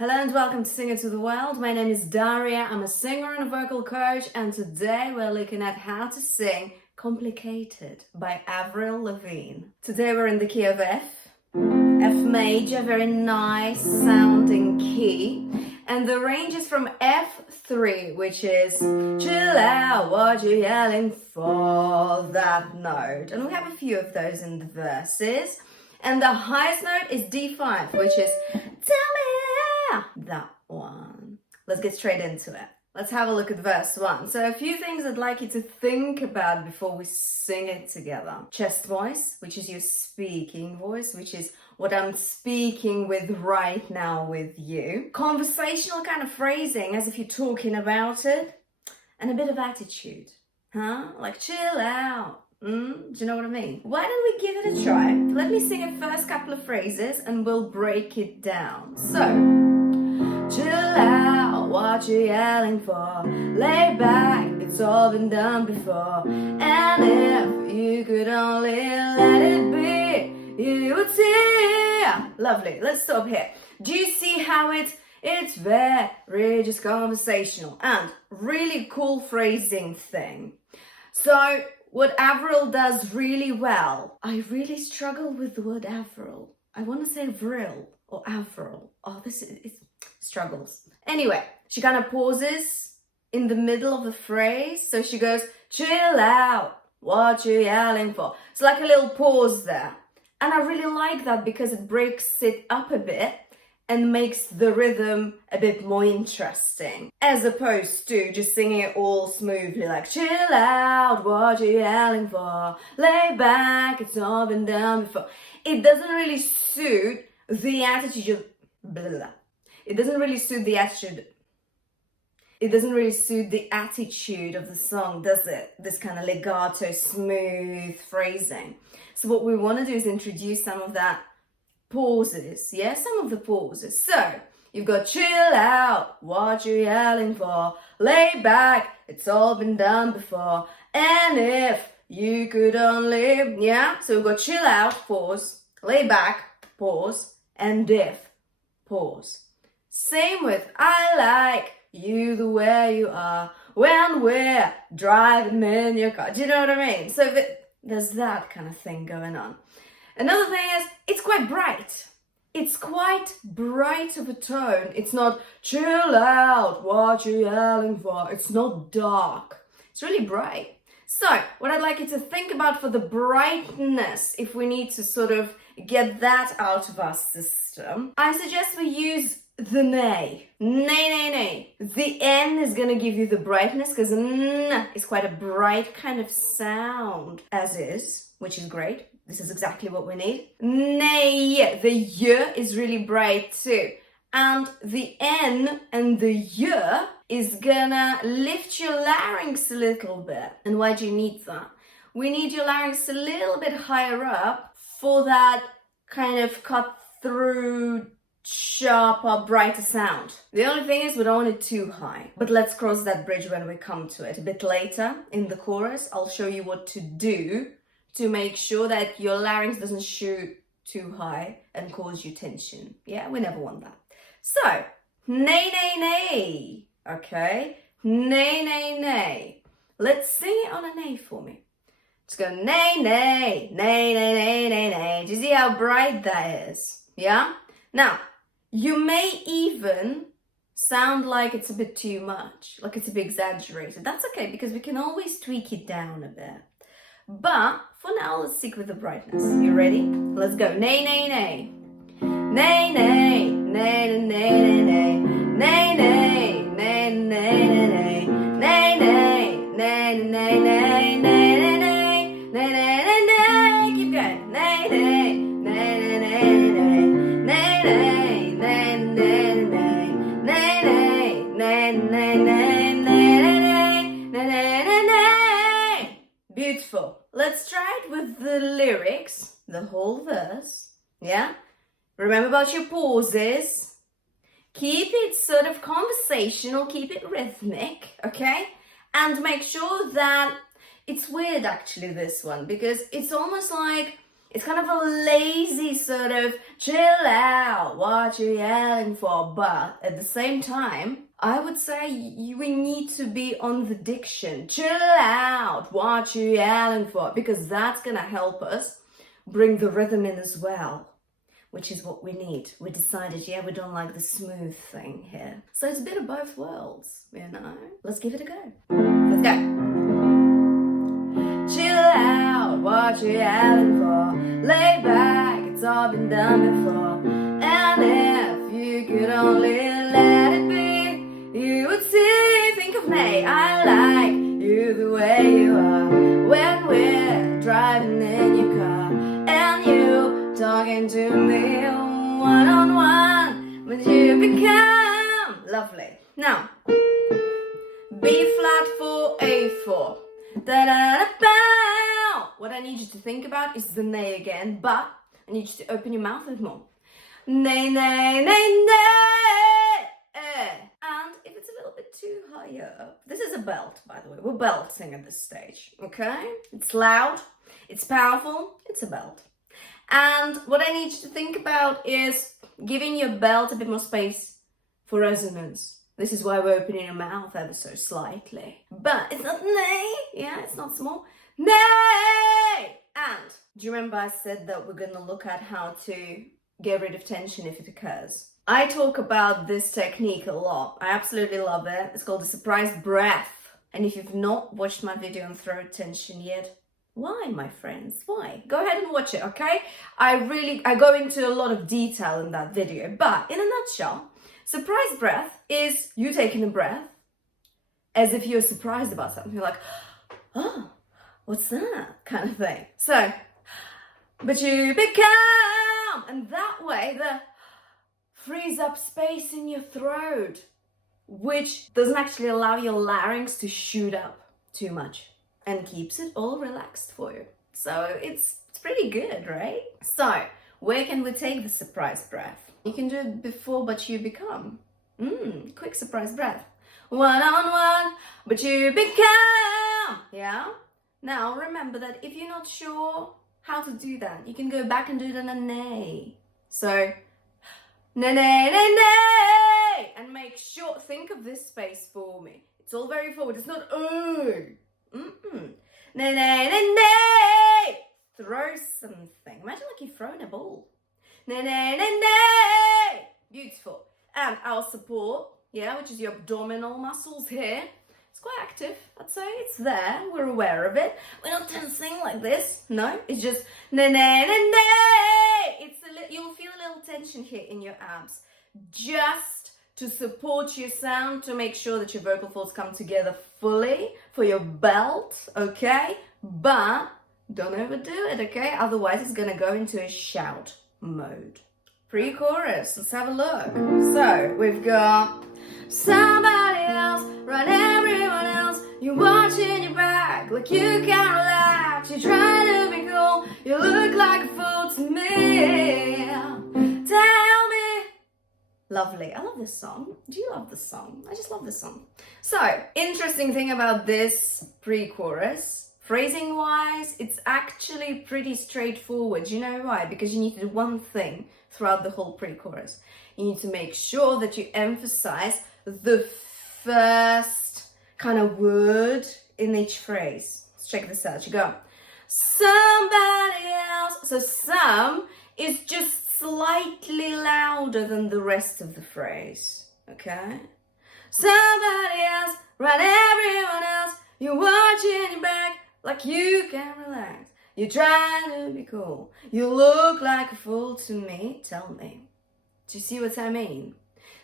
Hello and welcome to Singer to the World. My name is Daria. I'm a singer and a vocal coach, and today we're looking at how to sing Complicated by Avril Lavigne. Today we're in the key of F major, very nice sounding key. And the range is from F3, which is chill out, what you yelling for, that note. And we have a few of those in the verses. And the highest note is D5, which is tell me, that one. Let's get straight into it. Let's have a look at verse 1. So a few things I'd like you to think about before we sing it together. Chest voice, which is your speaking voice, which is what I'm speaking with right now with you. Conversational kind of phrasing, as if you're talking about it. And a bit of attitude. Like chill out. Do you know what I mean? Why don't we give it a try? Let me sing a first couple of phrases and we'll break it down. So, chill out, what you yelling for? Lay back, it's all been done before. And if you could only let it be, you would see. Lovely, let's stop here. Do you see how it's very just conversational and really cool phrasing thing. So, what Avril does really well, I really struggle with the word Avril. I want to say Avril or Avril. Oh, this is struggles. Anyway, she kind of pauses in the middle of the phrase. So she goes, chill out, what you yelling for? It's like a little pause there. And I really like that because it breaks it up a bit and makes the rhythm a bit more interesting, as opposed to just singing it all smoothly, like chill out, what you yelling for, lay back, it's all been done before. It doesn't really suit the attitude of blah, blah, blah. It doesn't really suit the attitude of the song, does it? This kind of legato, smooth phrasing. So what we want to do is introduce some of that pauses, yeah, some of the pauses. So you've got chill out, what you yelling for, lay back, it's all been done before, and if you could only, yeah, so we've got chill out, pause, lay back, pause, and if, pause. Same with I like you the way you are when we're driving in your car. Do you know what I mean? So there's that kind of thing going on. Another thing is, it's quite bright. It's quite bright of a tone. It's not chill out, what you yelling for. It's not dark. It's really bright. So, what I'd like you to think about for the brightness, if we need to sort of get that out of our system, I suggest we use the nay. Nay. The N is going to give you the brightness because N is quite a bright kind of sound, as is, which is great. This is exactly what we need. Nay, the Y is really bright too. And the N and the Y is gonna lift your larynx a little bit. And why do you need that? We need your larynx a little bit higher up for that kind of cut through, sharper, brighter sound. The only thing is we don't want it too high. But let's cross that bridge when we come to it. A bit later in the chorus, I'll show you what to do to make sure that your larynx doesn't shoot too high and cause you tension. Yeah, we never want that. So, nay. Okay? Nay. Let's sing it on a nay for me. Let's go nay. Do you see how bright that is? Yeah? Now, you may even sound like it's a bit too much, like it's a bit exaggerated. That's okay because we can always tweak it down a bit. But for now, let's stick with the brightness. You ready? Let's go. Nay. Nay. Keep going. Beautiful. Let's try it with the lyrics, the whole verse, yeah? Remember about your pauses. Keep it sort of conversational, keep it rhythmic, okay? And make sure that it's weird actually, this one, because it's almost like It's kind of a lazy sort of chill out, what you yelling for, but at the same time, I would say we need to be on the diction. Chill out, what you yelling for, because that's gonna help us bring the rhythm in as well, which is what we need. We decided, yeah, we don't like the smooth thing here. So it's a bit of both worlds, you know? Let's give it a go. Let's go. Chill out, what you yelling for? Lay back, it's all been done before. And if you could only let it be, you would see, think of me, I like you the way you are. When we're driving in your car and you talking to me one-on-one, but you become lovely. Now, B flat 4, A4. Da-da-da-bow. What I need you to think about is the nay again, but I need you to open your mouth a bit more. Nay, nay, nay, nay. And if it's a little bit too higher up, this is a belt, by the way. We're belting at this stage, okay? It's loud, it's powerful, it's a belt. And what I need you to think about is giving your belt a bit more space for resonance. This is why we're opening your mouth ever so slightly. But it's not nay, yeah, it's not small. Nay! And do you remember I said that we're gonna look at how to get rid of tension if it occurs? I talk about this technique a lot. I absolutely love it. It's called the surprise breath. And if you've not watched my video on throat tension yet, why, my friends? Why? Go ahead and watch it, okay? I go into a lot of detail in that video, but in a nutshell, surprise breath is you taking a breath as if you're surprised about something. You're like, oh, what's that? Kind of thing. So, but you become, and that way the frees up space in your throat, which doesn't actually allow your larynx to shoot up too much and keeps it all relaxed for you. So it's pretty good, right? So where can we take the surprise breath? You can do it before but you become. Quick surprise breath. One-on-one, but you become. Yeah? Now remember that if you're not sure how to do that, you can go back and do it in a nay. So nay, nay, nay, nay. And make sure, think of this space for me. It's all very forward. It's not Nay, nay, nay, nay. Throw something. Imagine like you've thrown a ball. Nay, nay, nay, nay. Beautiful. And our support, yeah, which is your abdominal muscles here. It's quite active, I'd say. It's there. We're aware of it. We're not tensing like this. No, it's just nay, nay, nay, nay. You'll feel a little tension here in your abs. Just to support your sound, to make sure that your vocal folds come together fully for your belt, okay? But don't overdo it, okay? Otherwise, it's gonna go into a shout mode. Pre-chorus, let's have a look. So, we've got somebody else, run everyone else. You're watching your back like you can't relax. You're trying to be cool, you look like a fool to me. Tell me. Lovely. I love this song. Do you love this song? I just love this song. So, interesting thing about this pre-chorus, phrasing wise, it's actually pretty straightforward. You know why? Because you need to do one thing throughout the whole pre-chorus. You need to make sure that you emphasize the first kind of word in each phrase. Let's check this out. You go, somebody else. So some is just slightly louder than the rest of the phrase, okay? Somebody else, run everyone else. You're watching your back like you can relax. You're trying to be cool. You look like a fool to me. Tell me. Do you see what I mean?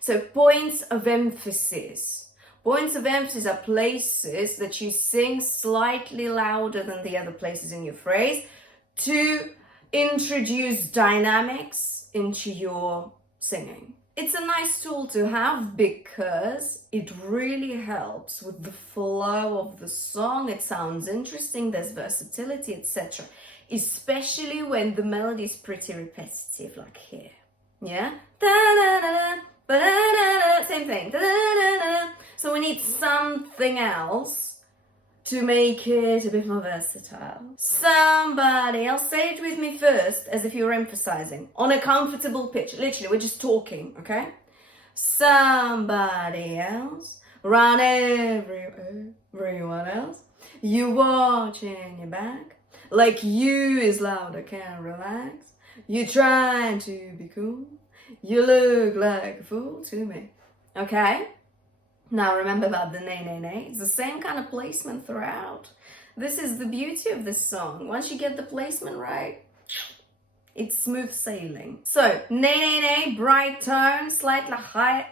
So points of emphasis. Points of emphasis are places that you sing slightly louder than the other places in your phrase to introduce dynamics into your singing. It's a nice tool to have because it really helps with the flow of the song. It sounds interesting, there's versatility, etc. Especially when the melody is pretty repetitive, like here. Yeah? Da-da-da-da, ba-da-da-da, same thing. Da-da-da-da. So we need something else to make it a bit more versatile. Somebody else, say it with me first, as if you're emphasizing, on a comfortable pitch. Literally, we're just talking, okay? Somebody else, run everyone else. You watching your back, like you is louder, can't relax. You trying to be cool. You look like a fool to me. Okay? Now remember about the nay, nay, nay. It's the same kind of placement throughout. This is the beauty of this song. Once you get the placement right, it's smooth sailing. So, nay, nay, nay, bright tone, slightly higher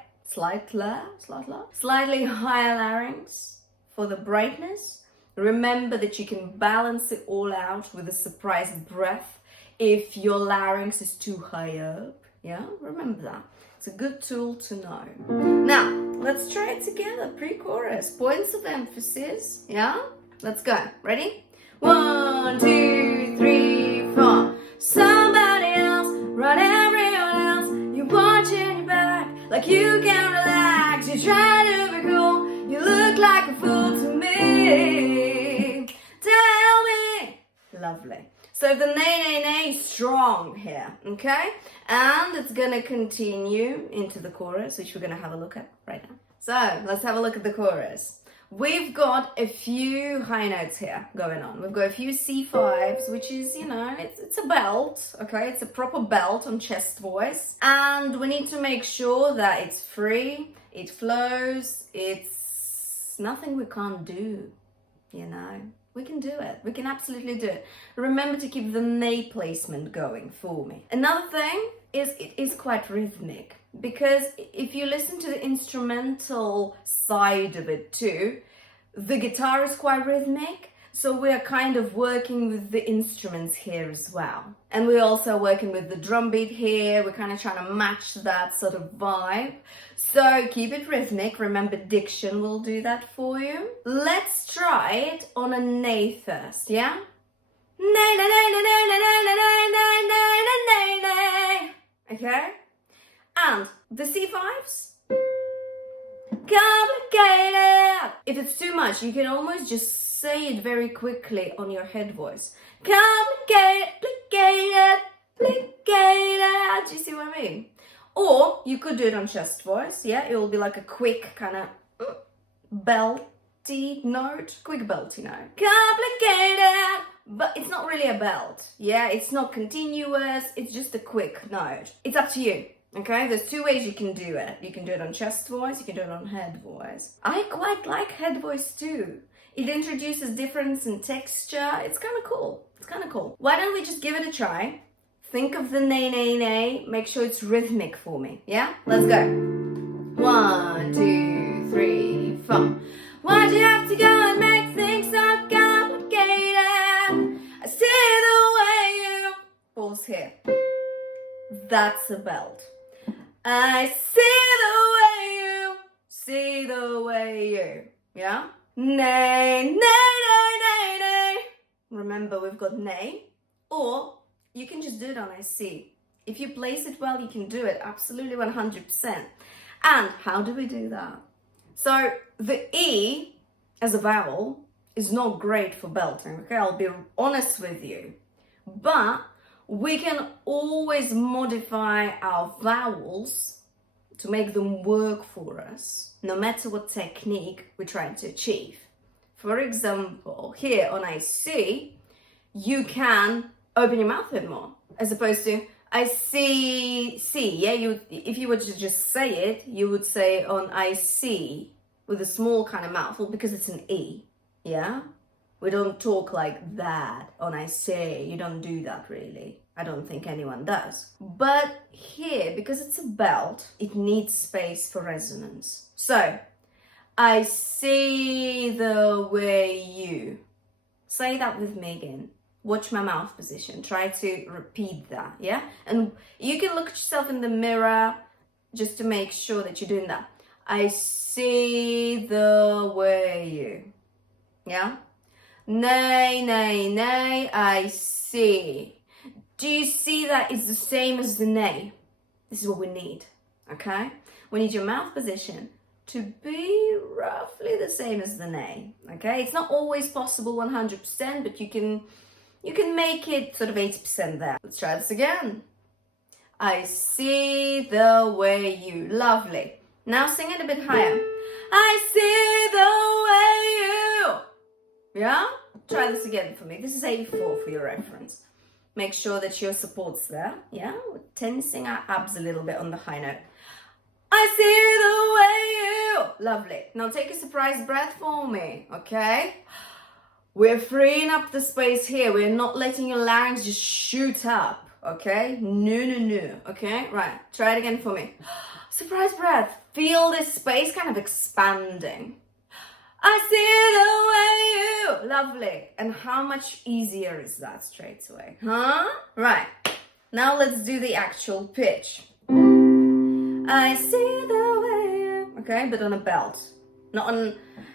larynx for the brightness. Remember that you can balance it all out with a surprise breath if your larynx is too high up. Yeah, remember that. It's a good tool to know. Now, let's try it together, pre-chorus. Points of emphasis, yeah? Let's go. Ready? 1, 2, 3, 4. Somebody else, run everyone else. You watching your back, like you can't relax. You try to be cool, you look like a fool to me. Tell me. Lovely. So the nay, nay, nay is strong here, okay? And it's gonna continue into the chorus, which we're gonna have a look at right now. So let's have a look at the chorus. We've got a few high notes here going on. We've got a few C5s, which is, you know, it's a belt, okay? It's a proper belt on chest voice. And we need to make sure that it's free, it flows, it's nothing we can't do, you know? We can do it. We can absolutely do it. Remember to keep the nay placement going for me. Another thing is it is quite rhythmic, because if you listen to the instrumental side of it too, the guitar is quite rhythmic. So we're kind of working with the instruments here as well. And we're also working with the drum beat here. We're kind of trying to match that sort of vibe. So keep it rhythmic. Remember, diction will do that for you. Let's try it on a nay first, yeah? Nay, nay, nay, nay, nay, nay, nay, nay, nay, nay, nay, nay. Okay? And the C5s. Complicated. If it's too much, you can almost just say it very quickly on your head voice. Complicated, complicated. Do you see what I mean? Or you could do it on chest voice. Yeah, it will be like a quick kind of belty note. Quick belty note. Complicated. But it's not really a belt. Yeah, it's not continuous. It's just a quick note. It's up to you. Okay, there's two ways you can do it. You can do it on chest voice, you can do it on head voice. I quite like head voice too. It introduces difference in texture. It's kind of cool. It's kind of cool. Why don't we just give it a try? Think of the nay, nay, nay. Make sure it's rhythmic for me. Yeah? Let's go. 1, 2, 3, 4. Why'd you have to go and make things so complicated? I see the way you... Pause here. That's a belt. I see the way you, yeah? Nay, nay, nay, nay, nay. Remember, we've got nay, or you can just do it on I see. If you place it well, you can do it absolutely 100%. And how do we do that? So the E as a vowel is not great for belting, okay? I'll be honest with you. But we can always modify our vowels to make them work for us, no matter what technique we're trying to achieve. For example, here on I see, you can open your mouth a bit more, as opposed to I see, yeah? If you were to just say it, you would say on I see with a small kind of mouthful because it's an E, yeah? We don't talk like that on I say. You don't do that really. I don't think anyone does. But here, because it's a belt, it needs space for resonance. So, I see the way you. Say that with me again. Watch my mouth position. Try to repeat that, yeah? And you can look at yourself in the mirror just to make sure that you're doing that. I see the way you. Yeah? Nay, nay, nay, I see. Do you see that it's the same as the nay? This is what we need, okay? We need your mouth position to be roughly the same as the A. Okay, it's not always possible 100%, but you can make it sort of 80% there. Let's try this again. I see the way you. Lovely. Now sing it a bit higher. I see the way you. Yeah? Try this again for me. This is 84 for your reference. Make sure that your support's there. Yeah? We're tensing our abs a little bit on the high note. I see the way you. Lovely. Now take a surprise breath for me. Okay? We're freeing up the space here. We're not letting your larynx just shoot up. Okay? No. Okay? Right. Try it again for me. Surprise breath. Feel this space kind of expanding. I see the way you. Lovely. And how much easier is that straight away? Huh? Right. Now let's do the actual pitch. I see the way you. Okay? But on a belt. Not on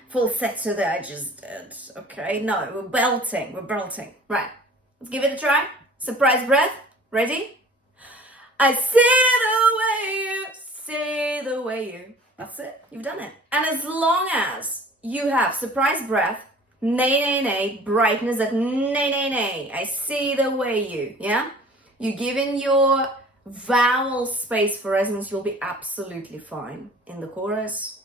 falsetto that I just did. Okay? No, we're belting. Right. Let's give it a try. Surprise breath. Ready? I see the way you. That's it. You've done it. And as long as you have surprise breath, nay, brightness at nay. I see the way you. Yeah? You give in your vowel space for resonance, you'll be absolutely fine in the chorus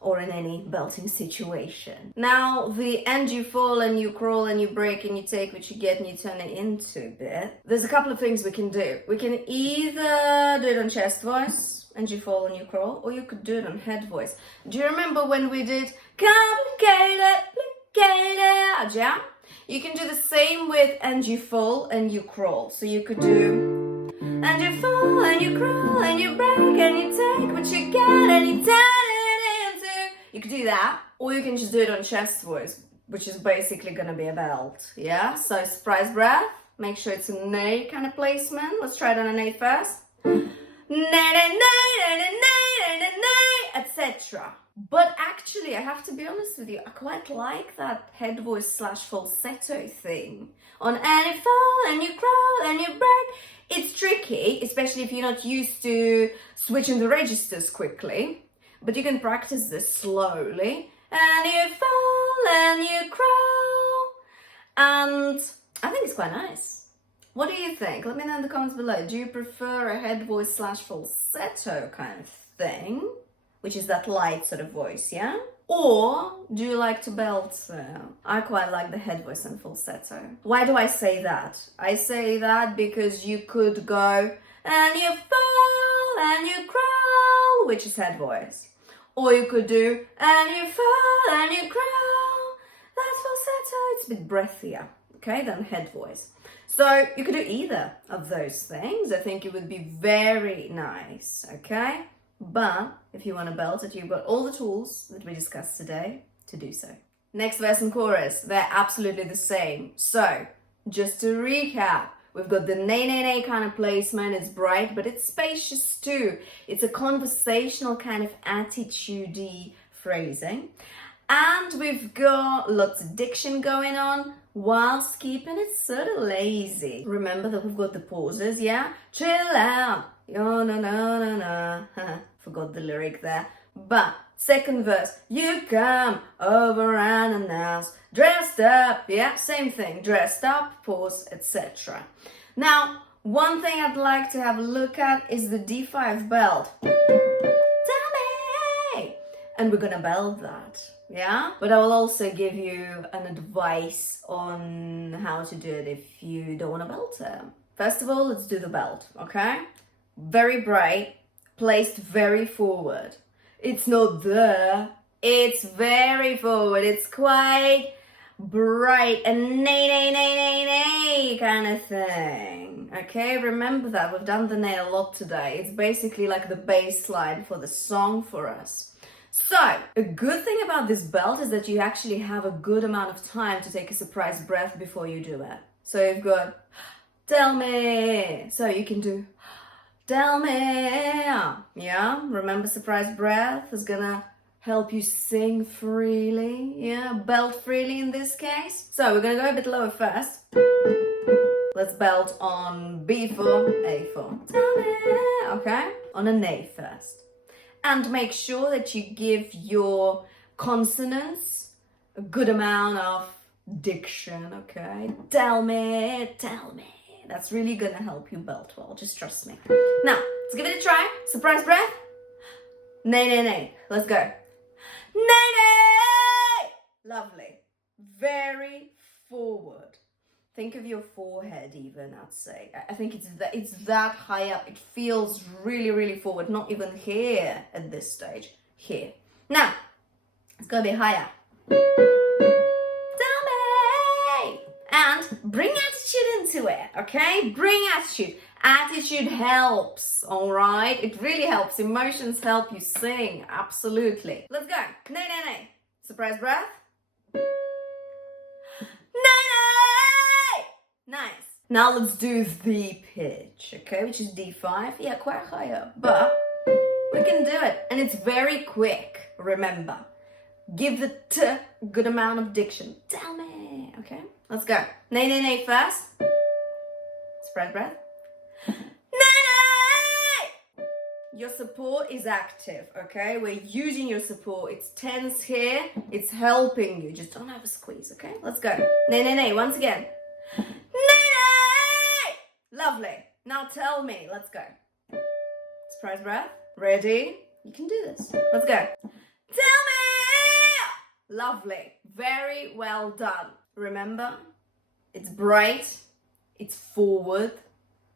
or in any belting situation. Now, the and you fall and you crawl and you break and you take what you get and you turn it into a bit. There's a couple of things we can do. We can either do it on chest voice, and you fall and you crawl, or you could do it on head voice. Do you remember when we did complicated, yeah? You can do the same with and you fall and you crawl. So you could do and you fall and you crawl and you break and you take what you get and you turn it into. You could do that, or you can just do it on chest voice, which is basically gonna be a belt. Yeah. So surprise breath. Make sure it's a nay kind of placement. Let's try it on a nay first. Etc. But actually, I have to be honest with you, I quite like that head voice / falsetto thing. On and you fall and you crawl and you break. It's tricky, especially if you're not used to switching the registers quickly. But you can practice this slowly. And you fall and you crawl. And I think it's quite nice. What do you think? Let me know in the comments below. Do you prefer a head voice / falsetto kind of thing? Which is that light sort of voice, yeah? Or do you like to belt? I quite like the head voice and falsetto. Why do I say that? I say that because you could go and you fall and you crawl, which is head voice. Or you could do and you fall and you crawl. That's falsetto. It's a bit breathier, okay, than head voice. So you could do either of those things. I think it would be very nice, okay? But if you want to belt it, you've got all the tools that we discussed today to do so. Next verse and chorus, they're absolutely the same. So just to recap, we've got the nay kind of placement. It's bright, but it's spacious too. It's a conversational kind of attitude-y phrasing. And we've got lots of diction going on whilst keeping it sort of lazy. Remember that we've got the pauses, yeah? Chill out. Yo, no. Forgot the lyric there. But second verse, you come over unannounced, dressed up, yeah, same thing, dressed up, pause, etc. Now, one thing I'd like to have a look at is the D5 belt. Tell me! And we're gonna belt that, yeah? But I will also give you an advice on how to do it if you don't want to belt it. First of all, let's do the belt, okay? Very bright, placed very forward. It's not there, it's very forward. It's quite bright and nay kind of thing. Okay, remember that. We've done the nay a lot today. It's basically like the bass line for the song for us. So, a good thing about this belt is that you actually have a good amount of time to take a surprise breath before you do it. So you've got, tell me. So you can do, tell me. Yeah, remember surprise breath is gonna help you sing freely. Yeah, belt freely in this case. So we're gonna go a bit lower first. Let's belt on B4, A4. Tell me. Okay, on a nay first. And make sure that you give your consonants a good amount of diction, okay? Tell me, tell me. That's really gonna help you belt well, just trust me. Now, let's give it a try. Surprise breath. Nay, nay, nay. Let's go. Nay, nay! Lovely. Very forward. Think of your forehead even, I'd say. I think it's that high up. It feels really, really forward. Not even here at this stage. Here. Now, it's gonna be higher. And bring attitude into it, okay? Bring attitude. Attitude helps, all right? It really helps. Emotions help you sing, absolutely. Let's go. Nay, nay, nay. Surprise breath. Nay, nay! Nice. Now let's do the pitch, okay? Which is D5. Yeah, quite higher, but we can do it. And it's very quick, remember. Give the T a good amount of diction. Tell me, okay? Let's go. Nay, nay, nay first. Spread breath. Nay, nay! Your support is active, okay? We're using your support. It's tense here. It's helping you. Just don't have a squeeze, okay? Let's go. Nay, nay, nay. Once again. Nay, nay! Lovely. Now tell me. Let's go. Surprise breath. Ready? You can do this. Let's go. Tell me! Lovely. Very well done. Remember, it's bright, it's forward,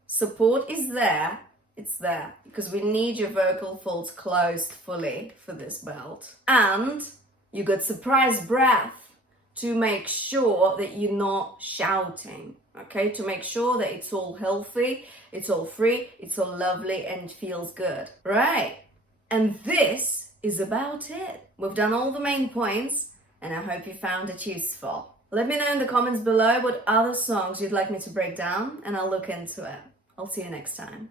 support is there, it's there, because we need your vocal folds closed fully for this belt. And you got surprise breath to make sure that you're not shouting, okay? To make sure that it's all healthy, it's all free, it's all lovely and feels good, right? And this is about it. We've done all the main points and I hope you found it useful. Let me know in the comments below what other songs you'd like me to break down and I'll look into it. I'll see you next time.